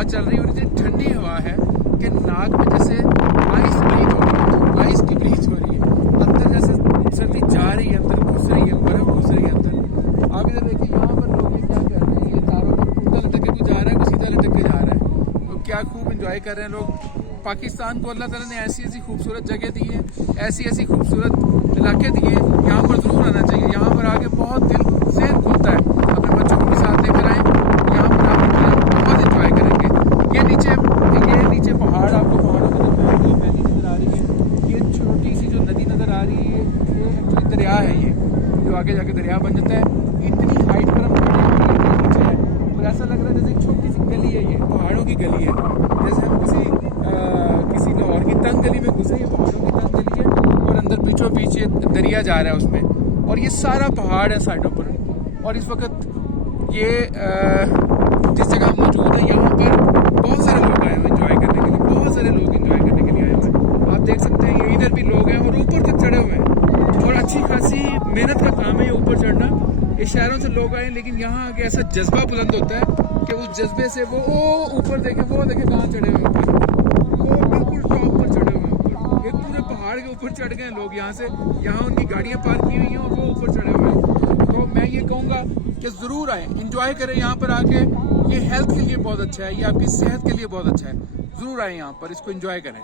हवा चल रही है और इतनी ठंडी हवा है कि नाक में जैसे आइस ब्रीथ हो रही है, आइस की ब्रीथ हो रही है, अंदर जैसे सर्दी जा रही है, अंदर घुस रही है, बर्फ घुस रही है अंदर। आप इधर देखिए, यहाँ पर लोग ये क्या कर रहे हैं, ये तारों पर उल्टा लटक के कोई जा रहा है, कोई सीधा लटक के जा रहा है, तो क्या खूब इंजॉय कर रहे हैं लोग। पाकिस्तान को अल्लाह ताला ने ऐसी ऐसी खूबसूरत जगह दी है, ऐसी ऐसी खूबसूरत इलाके दिए, यहाँ पर ज़रूर आना चाहिए। यहाँ पर आके बहुत दिल ज़हन खुलता है। अपने बच्चों को भी साथ लेकर आएँ, यहाँ पर आप बहुत इंजॉय करेंगे। ये नीचे पहाड़, आपको पहाड़ों की वैली नज़र आ रही है। ये छोटी सी जो नदी नज़र आ रही है, ये एक्चुअली दरिया है, ये जो आगे जाके दरिया बन जाता है। इतनी हाइट पर हम नीचे है और ऐसा लग रहा है जैसे एक छोटी सी गली है, ये पहाड़ों की गली है, जैसे हम किसी लाहौर की तंग गली में घुसे। ये पहाड़ों की तंग गली है और अंदर बीचों बीच ये दरिया जा रहा है उसमें, और ये सारा पहाड़ है साइडों पर। और इस वक्त ये जिस जगह मौजूद है, यहाँ पर बहुत सारे लोग आए हुए एंजॉय करने के लिए, बहुत सारे लोग एंजॉय करने के लिए आए हुए हैं। आप देख सकते हैं, ये इधर भी लोग हैं और ऊपर तक चढ़े हुए हैं, और अच्छी खासी मेहनत का काम है ये ऊपर चढ़ना। ये शहरों से लोग आए, लेकिन यहाँ आके ऐसा जज्बा बुलंद होता है कि उस जज्बे से वो ऊपर देखे, वो देखे कहाँ चढ़े हुए ऊपर, वो बिल्कुल टॉप पर चढ़े हुए हैं ऊपर। एक पूरे पहाड़ के ऊपर चढ़ गए लोग यहाँ से, यहाँ उनकी गाड़ियाँ पार्क की हुई हैं और वो ऊपर चढ़े हुए हैं। तो मैं ये कहूँगा कि ज़रूर आएँ, इंजॉय करें यहाँ पर आके। ये हेल्थ के लिए बहुत अच्छा है, ये आपकी सेहत के लिए बहुत अच्छा है। ज़रूर आएँ यहाँ पर, इसको इंजॉय करें।